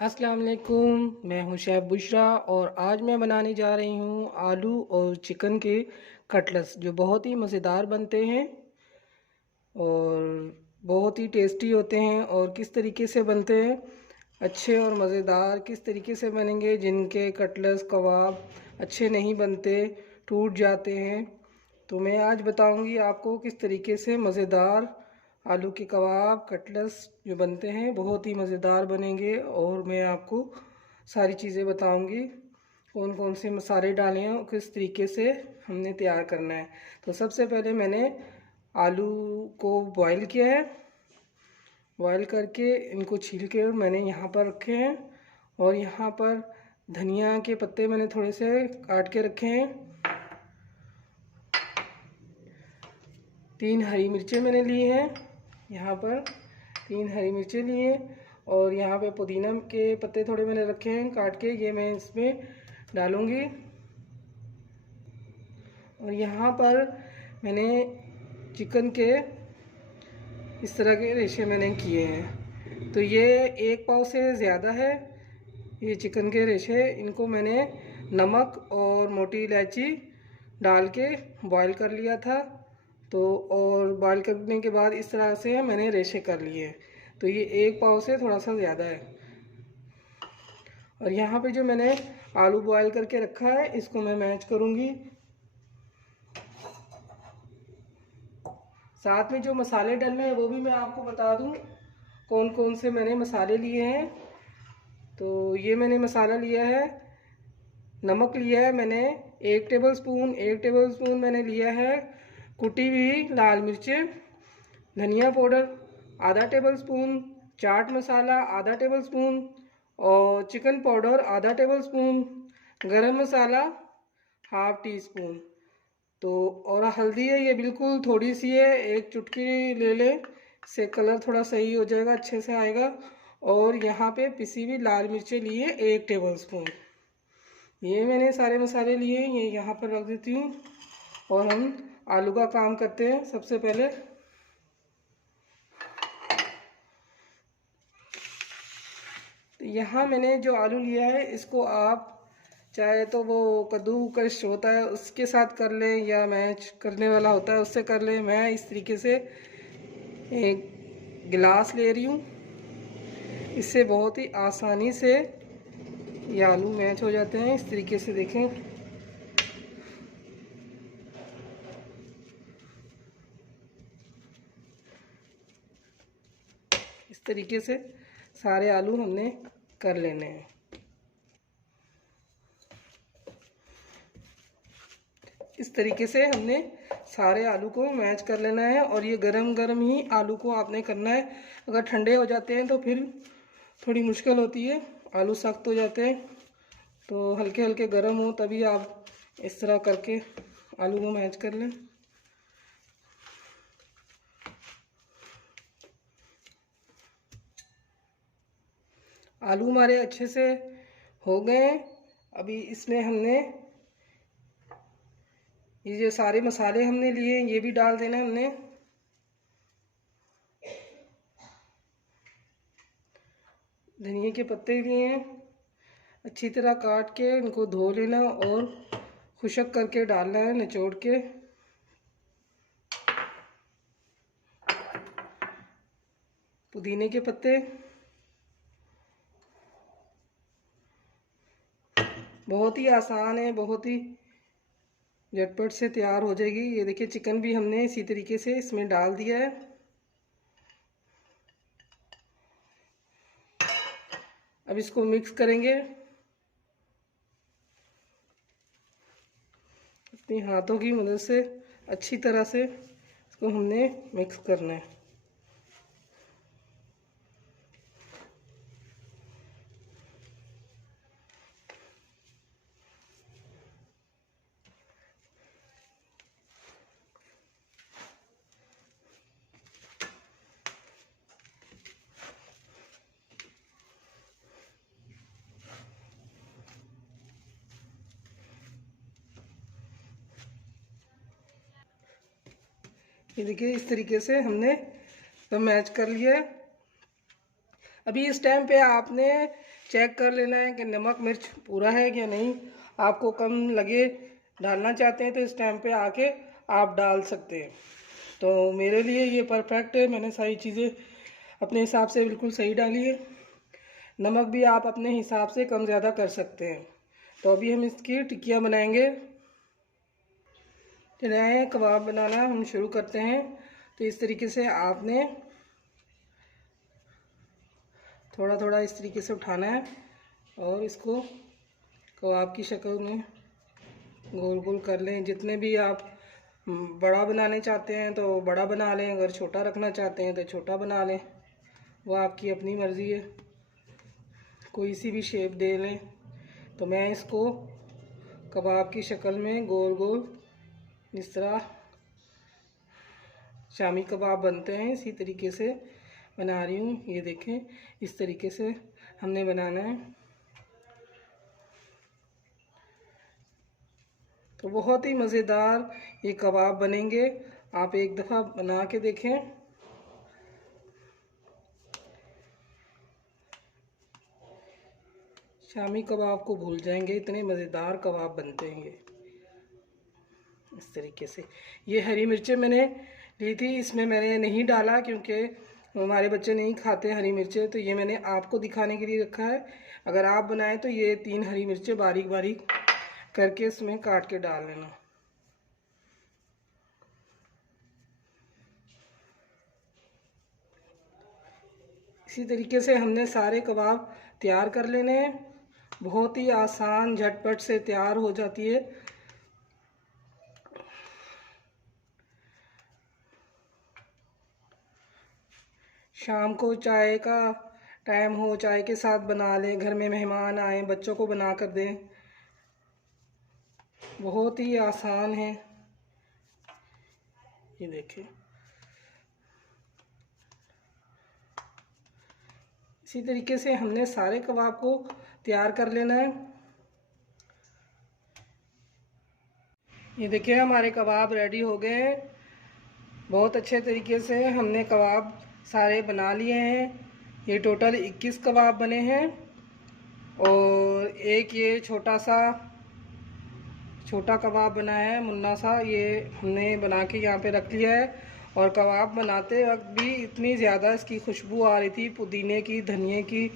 अस्सलाम वालेकुम। मैं हूं शेफ़ बुशरा और आज मैं बनाने जा रही हूं आलू और चिकन के कटलेट्स जो बहुत ही मज़ेदार बनते हैं और बहुत ही टेस्टी होते हैं। और किस तरीके से बनते हैं, अच्छे और मज़ेदार किस तरीके से बनेंगे, जिनके कटलेट्स कबाब अच्छे नहीं बनते, टूट जाते हैं। तो मैं आज बताऊंगी आपको किस तरीके से मज़ेदार आलू के कबाब कटलेट्स जो बनते हैं बहुत ही मज़ेदार बनेंगे। और मैं आपको सारी चीज़ें बताऊंगी कौन कौन से मसाले डाले हैं और किस तरीके से हमने तैयार करना है। तो सबसे पहले मैंने आलू को बॉईल किया है। बॉईल करके इनको छील के मैंने यहाँ पर रखे हैं। और यहाँ पर धनिया के पत्ते मैंने थोड़े से काट के रखे हैं। 3 हरी मिर्चें मैंने ली हैं, यहाँ पर 3 हरी मिर्चें ली हैं। और यहाँ पे पुदीना के पत्ते थोड़े मैंने रखे हैं काट के, ये मैं इसमें डालूँगी। और यहाँ पर मैंने चिकन के इस तरह के रेशे मैंने किए हैं। तो ये 1 पाव से ज़्यादा है ये चिकन के रेशे। इनको मैंने नमक और मोटी इलायची डाल के बॉईल कर लिया था। तो और बॉईल करने के बाद इस तरह से मैंने रेशे कर लिए हैं। तो ये 1 पाव से थोड़ा सा ज़्यादा है। और यहाँ पे जो मैंने आलू बॉईल करके रखा है इसको मैं मैच करूँगी। साथ में जो मसाले डलने हैं वो भी मैं आपको बता दूँ कौन कौन से मैंने मसाले लिए हैं। तो ये मैंने मसाला लिया है, नमक लिया है मैंने 1 टेबलस्पून मैंने लिया है कुटी हुई लाल मिर्चें, धनिया पाउडर आधा टेबलस्पून, चाट मसाला आधा टेबलस्पून और चिकन पाउडर आधा टेबलस्पून, गरम मसाला हाफ टी स्पून। तो और हल्दी है, ये बिल्कुल थोड़ी सी है, 1 चुटकी ले लें, इससे कलर थोड़ा सही हो जाएगा, अच्छे से आएगा। और यहाँ पे पिसी हुई लाल मिर्चें लिए 1 टेबलस्पून। ये मैंने सारे मसाले लिए, ये यहाँ पर रख देती हूँ। और हम आलू का काम करते हैं। सबसे पहले तो यहाँ मैंने जो आलू लिया है इसको आप चाहे तो वो कद्दूकस होता है उसके साथ कर लें या मैच करने वाला होता है उससे कर लें। मैं इस तरीके से एक गिलास ले रही हूँ, इससे बहुत ही आसानी से ये आलू मैच हो जाते हैं। इस तरीके से देखें, इस तरीके से सारे आलू हमने कर लेने हैं। इस तरीके से हमने सारे आलू को मैच कर लेना है। और ये गरम गरम ही आलू को आपने करना है। अगर ठंडे हो जाते हैं तो फिर थोड़ी मुश्किल होती है, आलू सख्त हो जाते हैं। तो हल्के हल्के गरम हो तभी आप इस तरह करके आलू को मैच कर लें। आलू हमारे अच्छे से हो गए हैं। अभी इसमें हमने ये जो सारे मसाले हमने लिए ये भी डाल देना हमने। धनिया के पत्ते लिए हैं, अच्छी तरह काट के इनको धो लेना और खुशक करके डालना है निचोड़ के। पुदीने के पत्ते बहुत ही आसान है, बहुत ही झटपट से तैयार हो जाएगी। ये देखिए चिकन भी हमने इसी तरीके से इसमें डाल दिया है। अब इसको मिक्स करेंगे, अपने हाथों की मदद से अच्छी तरह से इसको हमने मिक्स करना है। ये देखिए इस तरीके से हमने सब मैच कर लिया है। अभी इस टाइम पे आपने चेक कर लेना है कि नमक मिर्च पूरा है कि नहीं। आपको कम लगे, डालना चाहते हैं तो इस टाइम पे आके आप डाल सकते हैं। तो मेरे लिए ये परफेक्ट है, मैंने सारी चीज़ें अपने हिसाब से बिल्कुल सही डाली है। नमक भी आप अपने हिसाब से कम ज़्यादा कर सकते हैं। तो अभी हम इसकी टिक्कियाँ बनाएंगे। चलिए कबाब बनाना हम शुरू करते हैं। तो इस तरीके से आपने थोड़ा थोड़ा इस तरीके से उठाना है और इसको कबाब की शक्ल में गोल गोल कर लें। जितने भी आप बड़ा बनाने चाहते हैं तो बड़ा बना लें, अगर छोटा रखना चाहते हैं तो छोटा बना लें, वो आपकी अपनी मर्ज़ी है, कोई सी भी शेप दे लें। तो मैं इसको कबाब की शक्ल में गोल गोल इस तरह शामी कबाब बनते हैं इसी तरीके से बना रही हूँ। ये देखें, इस तरीके से हमने बनाना है। तो बहुत ही मज़ेदार ये कबाब बनेंगे, आप एक दफ़ा बना के देखें। शामी कबाब को भूल जाएंगे, इतने मज़ेदार कबाब बनते हैं ये इस तरीके से। ये हरी मिर्चें मैंने ली थी, इसमें मैंने नहीं डाला क्योंकि हमारे बच्चे नहीं खाते हरी मिर्चें, तो ये मैंने आपको दिखाने के लिए रखा है। अगर आप बनाएं तो ये 3 हरी मिर्चें बारीक बारीक करके इसमें काट के डाल लेना। इसी तरीके से हमने सारे कबाब तैयार कर लेने हैं। बहुत ही आसान झटपट से तैयार हो जाती है। शाम को चाय का टाइम हो, चाय के साथ बना लें, घर में मेहमान आए बच्चों को बना कर दें, बहुत ही आसान है। ये देखिए, इसी तरीके से हमने सारे कबाब को तैयार कर लेना है। ये देखिए हमारे कबाब रेडी हो गए हैं। बहुत अच्छे तरीके से हमने कबाब सारे बना लिए हैं। ये टोटल 21 कबाब बने हैं और एक ये छोटा कबाब बना है मुन्ना सा, ये हमने बना के यहाँ पे रख लिया है। और कबाब बनाते वक्त भी इतनी ज़्यादा इसकी खुशबू आ रही थी, पुदीने की, धनिए की,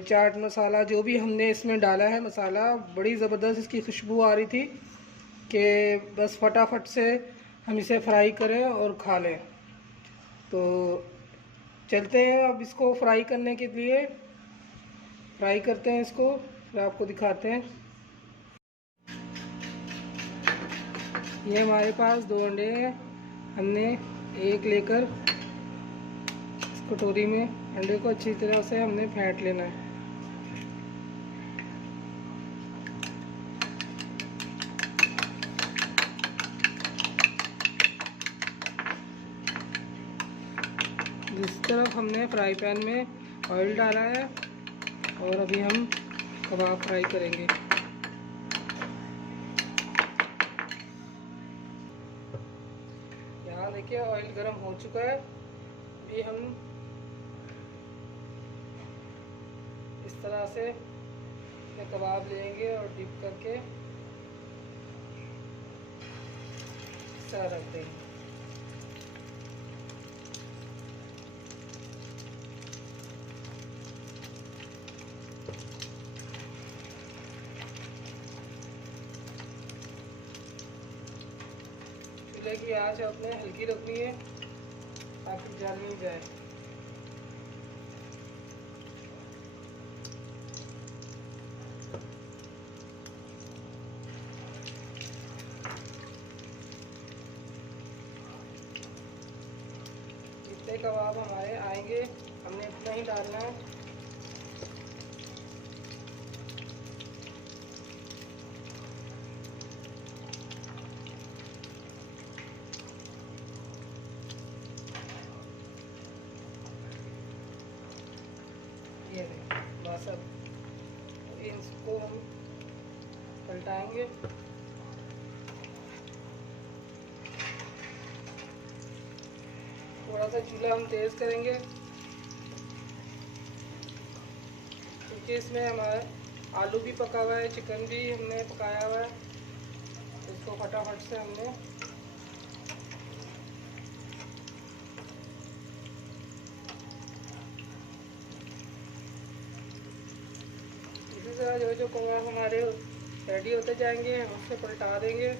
चाट मसाला जो भी हमने इसमें डाला है मसाला, बड़ी ज़बरदस्त इसकी खुशबू आ रही थी कि बस फटाफट से हम इसे फ्राई करें और खा लें। तो चलते हैं अब इसको फ्राई करने के लिए, फ्राई करते हैं इसको, फिर आपको दिखाते हैं। ये हमारे पास 2 अंडे हैं, हमने एक लेकर इस कटोरी में अंडे को अच्छी तरह से हमने फेंट लेना है। जिस तरफ हमने फ्राई पैन में ऑयल डाला है और अभी हम कबाब फ्राई करेंगे। यहाँ देखिए ऑयल गर्म हो चुका है। अभी हम इस तरह से कबाब लेंगे और डिप करके इस तरह रख देंगे। चूल्हे की आंच अपने हल्की रखनी है ताकि जल नहीं जाए। जितने कबाब हमारे आएंगे हमने इतना ही डालना है। ये बस अब इसको हम पलटाएंगे। थोड़ा सा चूल्हा हम तेज़ करेंगे नीचे इसमें हमारा आलू भी पका हुआ है, चिकन भी हमने पकाया हुआ है। इसको फटाफट से हमने इसी तरह जो जो कबाब हमारे रेडी होते जाएंगे हम उससे पलटा देंगे।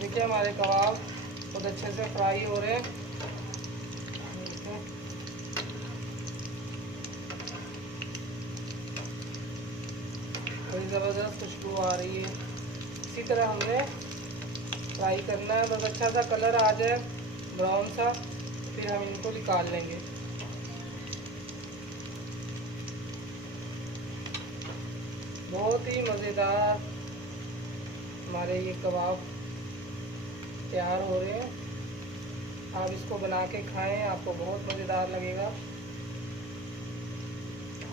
देखिए हमारे कबाब बहुत अच्छे से फ्राई हो रहे हैं। बड़ी ज़बरदस्त खुशबू आ रही है। इसी तरह हमने फ्राई करना है, बस अच्छा सा कलर आ जाए ब्राउन सा, फिर हम इनको निकाल लेंगे। बहुत ही मज़ेदार हमारे ये कबाब तैयार हो रहे हैं। आप इसको बना के खाएं, आपको बहुत मज़ेदार लगेगा।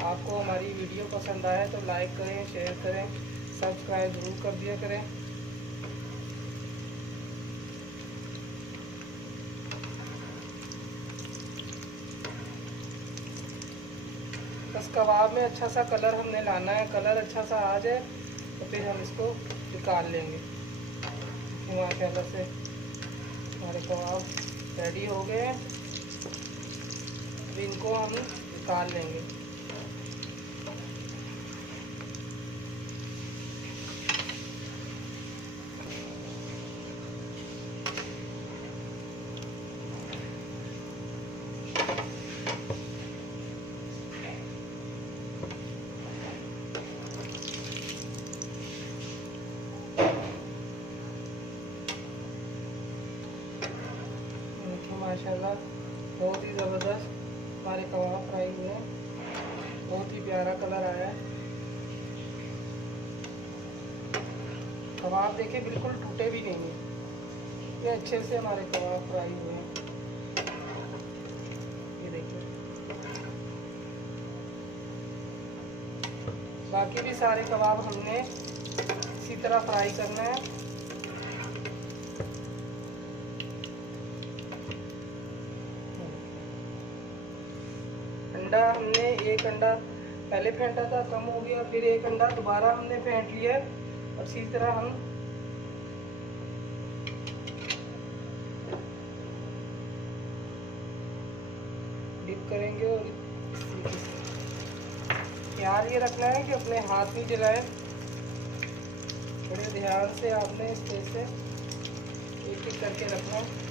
आपको हमारी वीडियो पसंद आए तो लाइक करें, शेयर करें, सब्सक्राइब ज़रूर कर दिया करें। बस कबाब में अच्छा सा कलर हमने लाना है, कलर अच्छा सा आ जाए तो फिर हम इसको निकाल लेंगे। माशाल्लाह से हमारे कबाब रेडी हो गए हैं, अब इनको हम निकाल लेंगे। माशाल्लाह बहुत ही ज़बरदस्त हमारे कबाब फ्राई हुए हैं, बहुत ही प्यारा कलर आया है। कबाब देखिए बिल्कुल टूटे भी नहीं है, ये अच्छे से हमारे कबाब फ्राई हुए हैं। ये देखिए बाकी भी सारे कबाब हमने इसी तरह फ्राई करना है। अंडा हमने एक अंडा पहले फेंटा था, कम हो गया, फिर एक अंडा दोबारा हमने फेंट लिया और इसी तरह हम डिप करेंगे। और ध्यान ये रखना है कि अपने हाथ नहीं जलाए, बड़े ध्यान से आपने इस तरह से एक एक करके रखना है।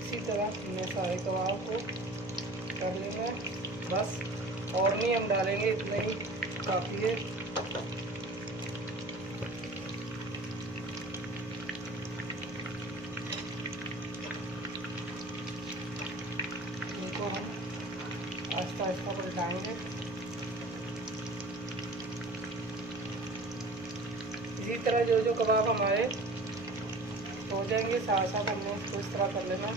इसी तरह हमने सारे कबाब को कर लेना है, बस और नहीं हम डालेंगे, इतना ही काफ़ी है। इनको हम आहिस्ता आहिस्ता पलटाएंगे। इसी तरह जो जो कबाब हमारे हो जाएंगे साथ साथ हमने इसको इस तरह कर लेना।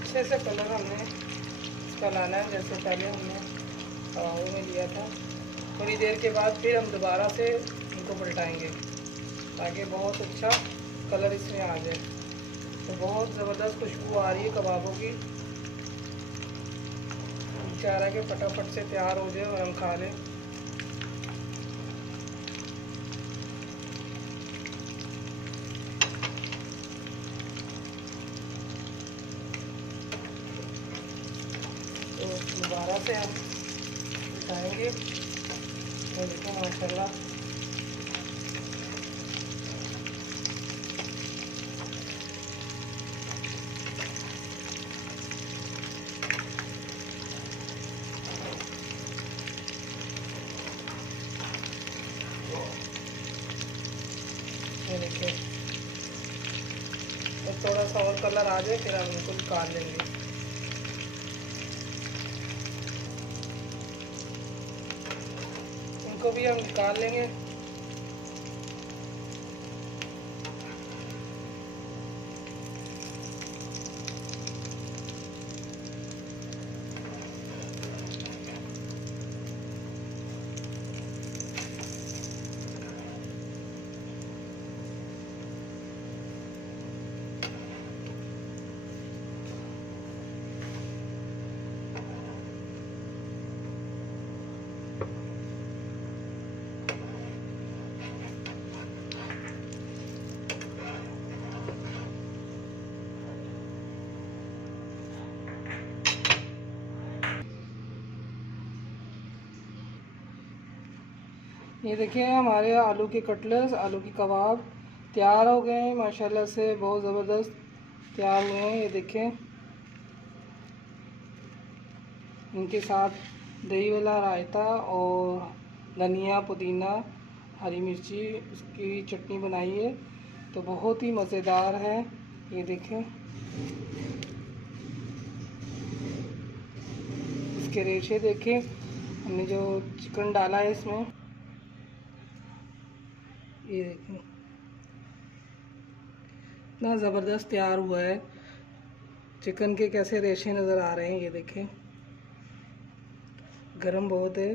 अच्छे से कलर हमने इसका लाना है, जैसे पहले हमने कबाबों में लिया था। थोड़ी देर के बाद फिर हम दोबारा से इनको पलटाएंगे ताकि बहुत अच्छा कलर इसमें आ जाए। तो बहुत ज़बरदस्त खुशबू आ रही है कबाबों की, चाह रहा है कि फटाफट से तैयार हो जाए और हम खा लें। से हम दिखाएंगे। ये देखो माशाल्लाह ये देखिए। तो थोड़ा सा और कलर आ जाए फिर हम इनको निकाल लेंगे। इनको भी हम निकाल लेंगे। ये देखिए हमारे आलू के कटलेट्स, आलू की कबाब तैयार हो गए हैं माशाल्लाह से, बहुत ज़बरदस्त तैयार हुए हैं। ये देखें, इनके साथ दही वाला रायता और धनिया, पुदीना, हरी मिर्ची उसकी चटनी बनाई है, तो बहुत ही मज़ेदार है। ये देखें, इसके रेशे देखें, हमने जो चिकन डाला है इसमें, ये देखें इतना ज़बरदस्त तैयार हुआ है। चिकन के कैसे रेशे नज़र आ रहे हैं, ये देखें, गरम बहुत है,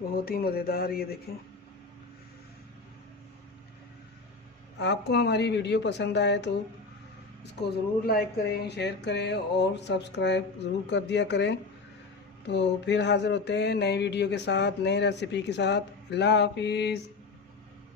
बहुत ही मज़ेदार। ये देखें, आपको हमारी वीडियो पसंद आए तो इसको ज़रूर लाइक करें, शेयर करें और सब्सक्राइब ज़रूर कर दिया करें। तो फिर हाज़िर होते हैं नई वीडियो के साथ, नई रेसिपी के साथ। अल्लाह हाफिज़।